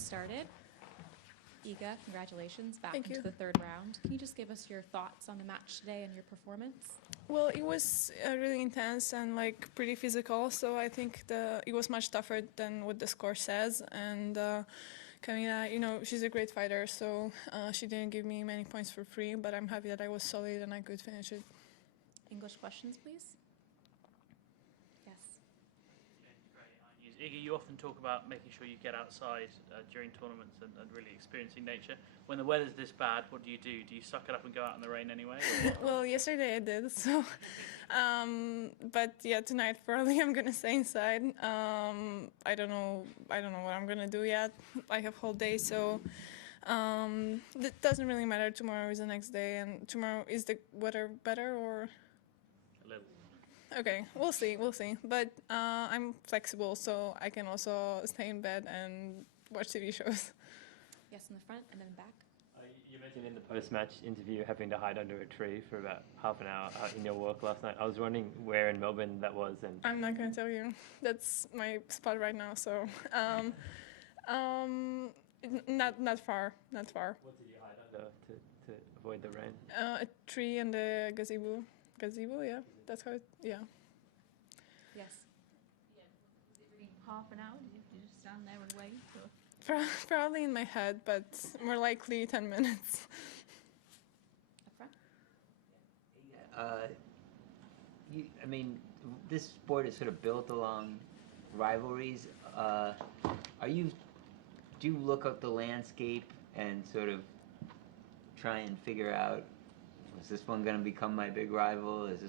get started. Iga, congratulations, back Thank into you. the third round. Can you just give us your thoughts on the match today and your performance? Well, it was really intense and like pretty physical, so I think it was much tougher than what the score says. And Camila, she's a great fighter, so she didn't give me many points for free, but I'm happy that I was solid and I could finish it. English questions, please. Yes. Iga, you often talk about making sure you get outside during tournaments and really experiencing nature. When the weather's this bad, what do? Do you suck it up and go out in the rain anyway? Well, yesterday I did, so but yeah, tonight probably I'm gonna stay inside. I don't know what I'm gonna do yet. I have whole day, so it doesn't really matter. Tomorrow is the next day, and tomorrow is the weather better or? A little. Okay, we'll see. But I'm flexible, so I can also stay in bed and watch TV shows. Yes, in the front and then back. You mentioned in the post-match interview having to hide under a tree for about half an hour in your work last night. I was wondering where in Melbourne that was. And I'm not going to tell you. That's my spot right now, so not far. What did you hide under to avoid the rain? A tree and a gazebo. Gazebo, yeah. That's how it, yeah. Yes. Yeah, was it really half an hour? Did you just stand there and wait? Or? Probably in my head, but more likely 10 minutes. Up front. I mean, this sport is sort of built along rivalries. Do you look up the landscape and sort of try and figure out, is this one going to become my big rival? Is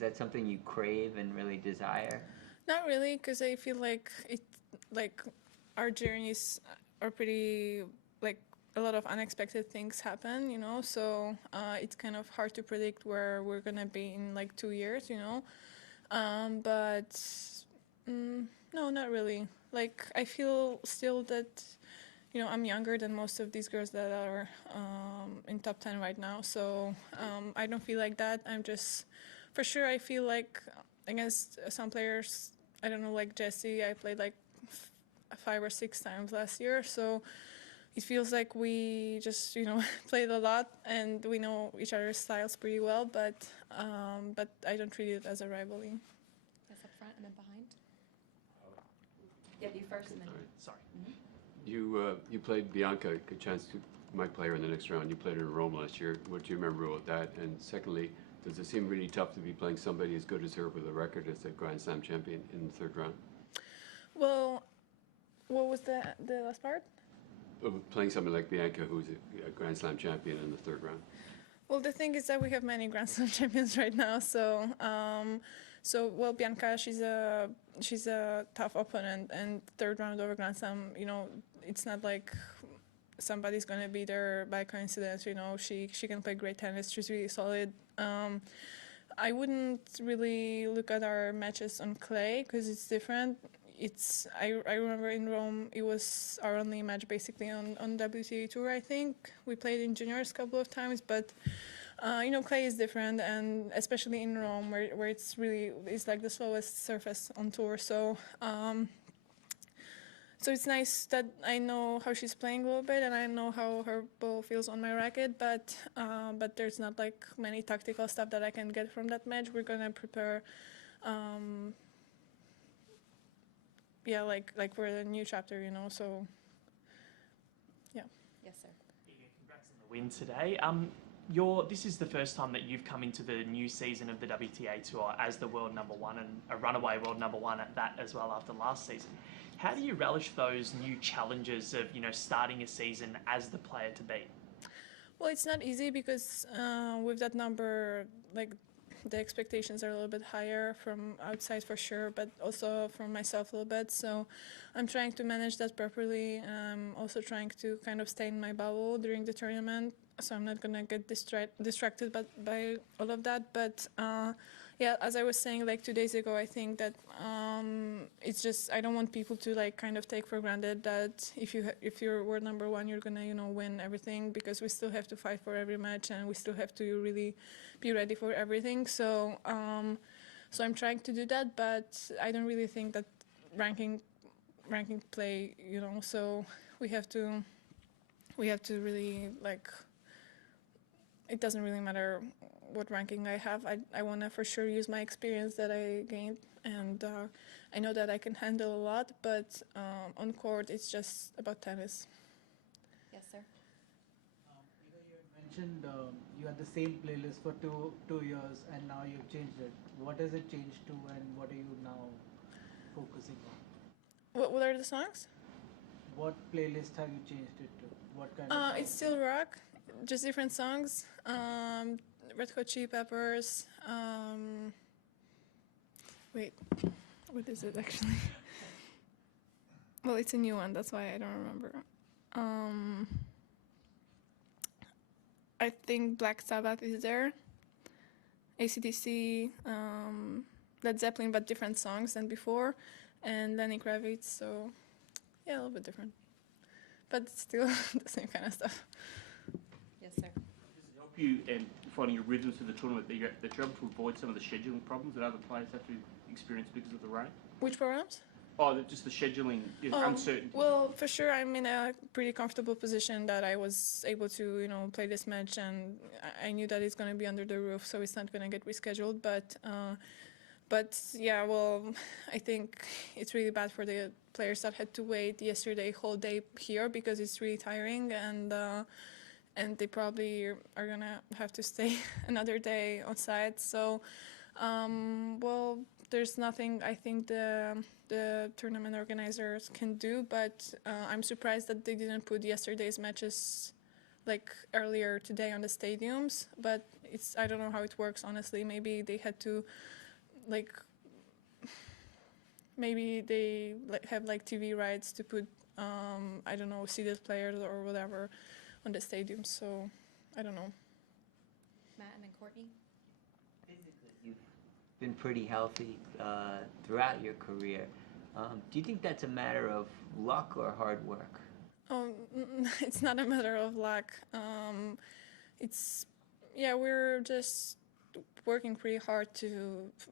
that something you crave and really desire? Not really, because I feel like our journeys are pretty, like, a lot of unexpected things happen, so it's kind of hard to predict where we're gonna be in like 2 years, but no, not really. Like, I feel still that I'm younger than most of these girls that are in top 10 right now, so I don't feel like that. I'm just, for sure, I feel like against some players, I don't know, like Jessie, I played like 5 or 6 times last year, so it feels like we just played a lot and we know each other's styles pretty well, but I don't treat it as a rivalry. Yes, up front and then behind. Yeah, you first and then. Sorry. Mm-hmm. You played Bianca, good chance to might play her in the next round. You played her in Rome last year. What do you remember about that? And secondly, does it seem really tough to be playing somebody as good as her with a record as a Grand Slam champion in the third round? Well, what was the last part? Playing somebody like Bianca, who's a Grand Slam champion in the third round. Well, the thing is that we have many Grand Slam champions right now, so well, Bianca, she's a tough opponent, and third round over Grand Slam, it's not like somebody's gonna beat her by coincidence. She can play great tennis. She's really solid. I wouldn't really look at our matches on clay because it's different. I remember in Rome it was our only match basically on WTA tour. I think we played in juniors a couple of times, but clay is different, and especially in Rome where it's like the slowest surface on tour. So it's nice that I know how she's playing a little bit, and I know how her ball feels on my racket, but there's not like many tactical stuff that I can get from that match. We're gonna prepare, like for the new chapter, so yeah. Yes, sir. Iga, congrats on the win today. This is the first time that you've come into the new season of the WTA Tour as the world number one and a runaway world number one at that as well after last season. How do you relish those new challenges of starting a season as the player to beat? Well, it's not easy because with that number, like, the expectations are a little bit higher from outside for sure, but also from myself a little bit. So I'm trying to manage that properly. I'm also trying to kind of stay in my bubble during the tournament, so I'm not gonna get distracted by all of that. But yeah, as I was saying like 2 days ago, I think that it's just, I don't want people to like kind of take for granted that if you're world number one, you're gonna win everything, because we still have to fight for every match and we still have to really be ready for everything. So so I'm trying to do that, but I don't really think that ranking play, so we have to really like. It doesn't really matter what ranking I have. I want to for sure use my experience that I gained, and I know that I can handle a lot. But on court, it's just about tennis. Yes, sir. Iga, you had mentioned you had the same playlist for two years, and now you've changed it. What has it changed to, and what are you now focusing on? What are the songs? What playlist have you changed it to? What kind of? It's still rock, just different songs. Red Hot Chili Peppers. Wait, what is it actually? Well, it's a new one. That's why I don't remember. I think Black Sabbath is there. AC/DC, Led Zeppelin, but different songs than before, and Lenny Kravitz. So, yeah, a little bit different, but it's still the same kind of stuff. Yes, sir. Does it help you in finding your rhythms for the tournament that you're able to avoid some of the scheduling problems that other players have to experience because of the rain? Which programs? Oh, just the scheduling uncertainty. Well, for sure, I'm in a pretty comfortable position that I was able to, play this match, and I knew that it's going to be under the roof, so it's not going to get rescheduled. But yeah, well, I think it's really bad for the players that had to wait yesterday whole day here because it's really tiring, and they probably are gonna have to stay another day on site. So, well, there's nothing I think the tournament organizers can do, but I'm surprised that they didn't put yesterday's matches like earlier today on the stadiums. But I don't know how it works, honestly. Maybe they had to maybe they have TV rights to put I don't know, seated players or whatever on the stadium. So I don't know. Matt and then Courtney. Physically, you've been pretty healthy throughout your career. Do you think that's a matter of luck or hard work? It's not a matter of luck. We're just working pretty hard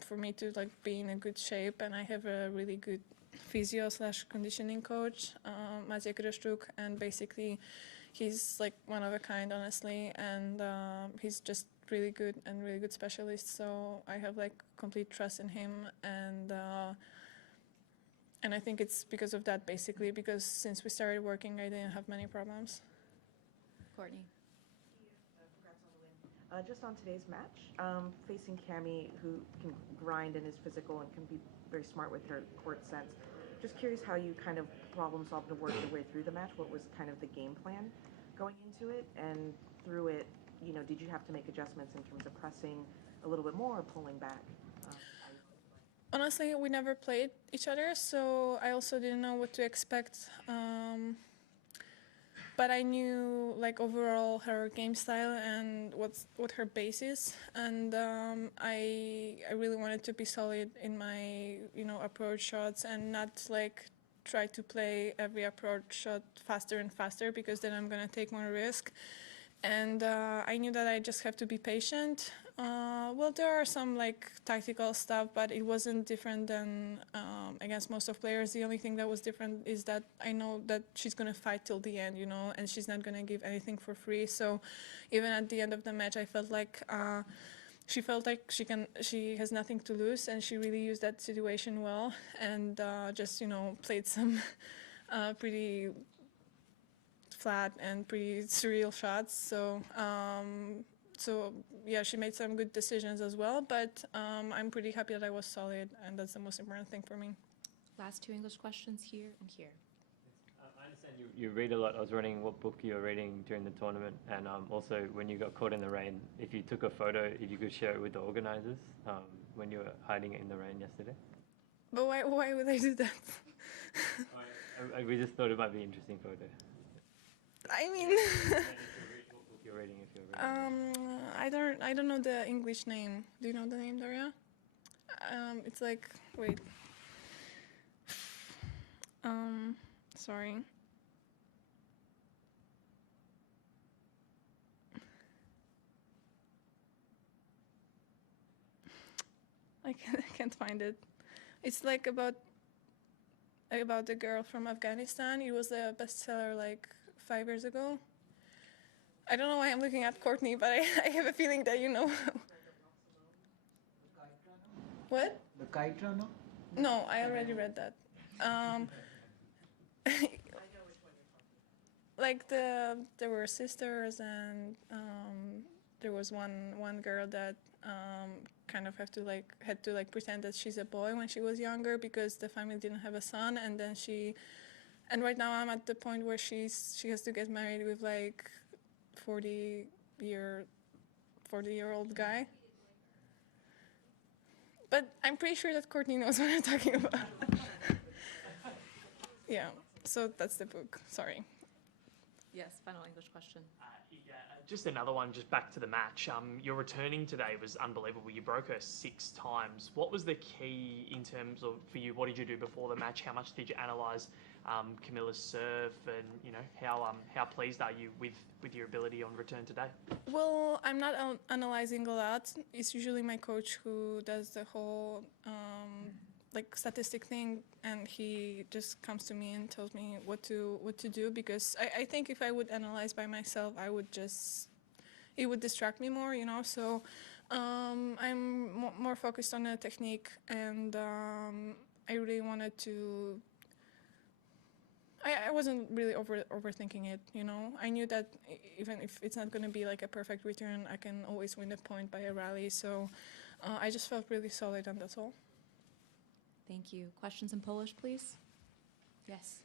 for me to be in a good shape, and I have a really good physio/conditioning coach, Maciej Kryszczuk, and basically he's one of a kind, honestly, and he's just really good and really good specialist. So I have complete trust in him, and I think it's because of that, basically, because since we started working, I didn't have many problems. Courtney. Congrats on the win. Just on today's match, facing Cami, who can grind and is physical and can be very smart with her court sense. Just curious how you kind of problem solved and worked your way through the match. What was kind of the game plan going into it, and through it, did you have to make adjustments in terms of pressing a little bit more or pulling back? Honestly, we never played each other, so I also didn't know what to expect. But I knew overall her game style and what her base is, and I really wanted to be solid in my approach shots and not try to play every approach shot faster and faster, because then I'm gonna take more risk. And I knew that I just have to be patient. Well, there are some tactical stuff, but it wasn't different than against most of players. The only thing that was different is that I know that she's gonna fight till the end, and she's not gonna give anything for free. So even at the end of the match, I felt she felt like she has nothing to lose, and she really used that situation well, and just played some pretty flat and pretty surreal shots. So yeah, she made some good decisions as well, but I'm pretty happy that I was solid, and that's the most important thing for me. Last two English questions here and here. I understand you read a lot. I was wondering what book you were reading during the tournament, and also when you got caught in the rain, if you took a photo, if you could share it with the organizers when you were hiding in the rain yesterday. But why would I do that? We just thought it might be an interesting photo. I mean, What book you're reading, if you're reading. I don't know the English name. Do you know the name, Daria? It's wait. Sorry. I can't find it. It's about about the girl from Afghanistan. It was a bestseller like 5 years ago. I don't know why I'm looking at Courtney, but I have a feeling that you know. What? The Kite Runner? No, I already read that. Like there were sisters, and there was one girl that kind of had to pretend that she's a boy when she was younger because the family didn't have a son, and then and right now I'm at the point where she has to get married with like 40-year-old guy. But I'm pretty sure that Courtney knows what I'm talking about. Yeah, so that's the book. Sorry. Yes, final English question. Iga, just another one, just back to the match. Your returning today was unbelievable. You broke her 6 times. What was the key in terms of, for you, what did you do before the match? How much did you analyse Camila's serve, and how pleased are you with your ability on return today? Well, I'm not analyzing a lot. It's usually my coach who does the whole statistic thing, and he just comes to me and tells me what to do, because I think if I would analyze by myself, it would distract me more, so I'm more focused on the technique, and I really wanted to. I wasn't really overthinking it, I knew that even if it's not going to be like a perfect return, I can always win a point by a rally, so I just felt really solid, and that's all. Thank you. Questions in Polish, please? Yes.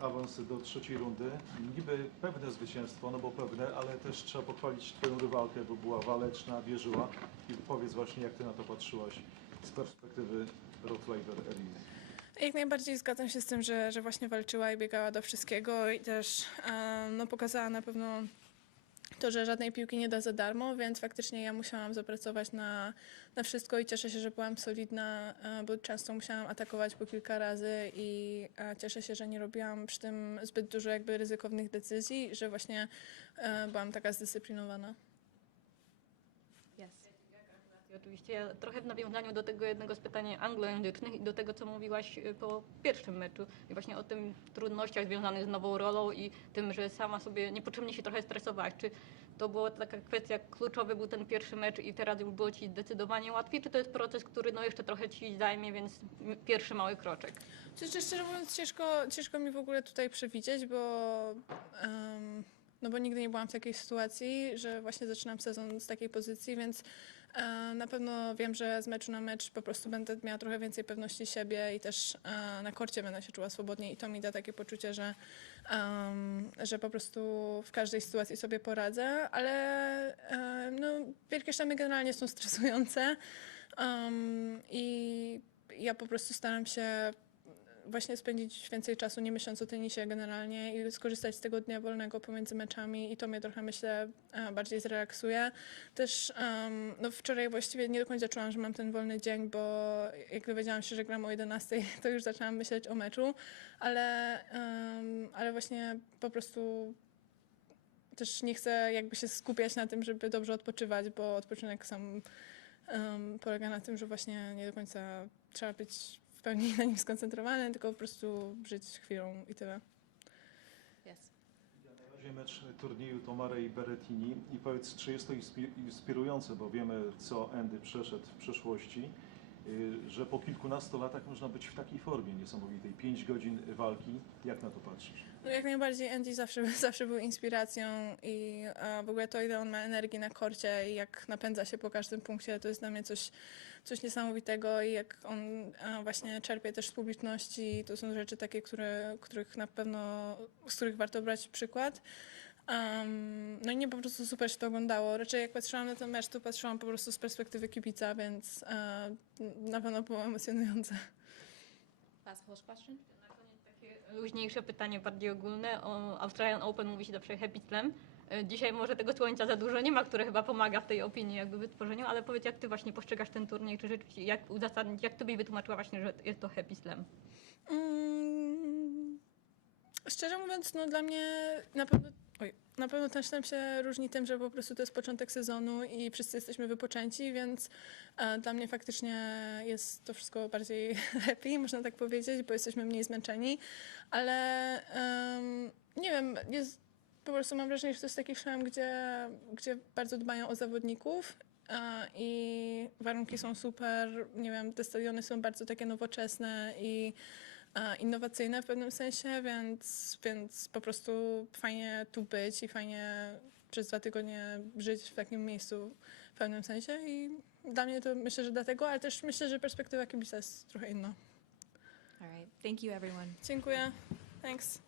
Awans do trzeciej rundy. Niby pewne zwycięstwo, no bo pewne, ale też trzeba pochwalić twoją rywalkę, bo była waleczna, wierzyła. I powiedz właśnie, jak ty na to patrzyłaś z perspektywy Rottweiler Eliny. Jak najbardziej zgadzam się z tym, że właśnie walczyła i biegała do wszystkiego, i też pokazała na pewno to, że żadnej piłki nie da za darmo, więc faktycznie ja musiałam zapracować na wszystko i cieszę się, że byłam solidna, bo często musiałam atakować po kilka razy i cieszę się, że nie robiłam przy tym zbyt dużo jakby ryzykownych decyzji, że właśnie byłam taka zdyscyplinowana. I oczywiście ja trochę w nawiązaniu do tego jednego z pytań anglojęzycznych i do tego, co mówiłaś po pierwszym meczu i właśnie o tym trudnościach związanych z nową rolą i tym, że sama sobie niepotrzebnie się trochę stresowałaś. Czy to była taka kwestia, kluczowy był ten pierwszy mecz i teraz już było ci zdecydowanie łatwiej, czy to jest proces, który jeszcze trochę ci zajmie, więc pierwszy mały kroczek? Szczerze mówiąc, ciężko mi w ogóle tutaj przewidzieć, bo nigdy nie byłam w takiej sytuacji, że właśnie zaczynam sezon z takiej pozycji, więc na pewno wiem, że z meczu na mecz po prostu będę miała trochę więcej pewności siebie i też na korcie będę się czuła swobodniej i to mi da takie poczucie, że po prostu w każdej sytuacji sobie poradzę, ale wielkie sztamy generalnie są stresujące i ja po prostu staram się właśnie spędzić więcej czasu nie myśląc o tenisie generalnie i skorzystać z tego dnia wolnego pomiędzy meczami i to mnie trochę, myślę, bardziej zrelaksuje. Też wczoraj właściwie nie do końca czułam, że mam ten wolny dzień, bo jak dowiedziałam się, że gram o 11, to już zaczęłam myśleć o meczu, ale właśnie po prostu też nie chcę jakby się skupiać na tym, żeby dobrze odpoczywać, bo odpoczynek sam polega na tym, że właśnie nie do końca trzeba być w pełni na nim skoncentrowany, tylko po prostu żyć chwilą i tyle. Yes. Na razie mecz turnieju to Murray i Berrettini i powiedz, czy jest to inspirujące, bo wiemy, co Andy przeszedł w przeszłości, że po kilkunastu latach można być w takiej formie niesamowitej. 5 godzin walki. Jak na to patrzysz? No jak najbardziej Andy zawsze był inspiracją i w ogóle to, ile on ma energii na korcie i jak napędza się po każdym punkcie, to jest dla mnie coś niesamowitego i jak on właśnie czerpie też z publiczności, to są rzeczy takie, których na pewno, z których warto brać przykład. No i mnie po prostu super się to oglądało. Raczej jak patrzyłam na ten mecz, to patrzyłam po prostu z perspektywy kibica, więc na pewno było emocjonujące. Last Polish question. Na koniec takie luźniejsze pytanie, bardziej ogólne. O Australian Open mówi się zawsze happy slam. Dzisiaj może tego słońca za dużo nie ma, które chyba pomaga w tej opinii jakby wytworzeniu, ale powiedz, jak ty właśnie postrzegasz ten turniej, czy rzeczywiście, jak uzasadnić, jak ty byś wytłumaczyła właśnie, że jest to happy slam? Szczerze mówiąc, no dla mnie na pewno Na pewno też nam się różni tym, że po prostu to jest początek sezonu i wszyscy jesteśmy wypoczęci, więc dla mnie faktycznie jest to wszystko bardziej happy, można tak powiedzieć, bo jesteśmy mniej zmęczeni, ale nie wiem, po prostu mam wrażenie, że to jest taki szlam, gdzie bardzo dbają o zawodników i warunki są super, nie wiem, te stadiony są bardzo takie nowoczesne i innowacyjne w pewnym sensie, więc po prostu fajnie tu być i fajnie przez 2 tygodnie żyć w takim miejscu w pewnym sensie i dla mnie to myślę, że dlatego, ale też myślę, że perspektywa kibica jest trochę inna. All right. Thank you, everyone. Dziękuję. Thanks.